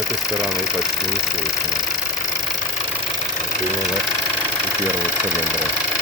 этой стороны почти не слышно. Вот именно у первого цилиндра.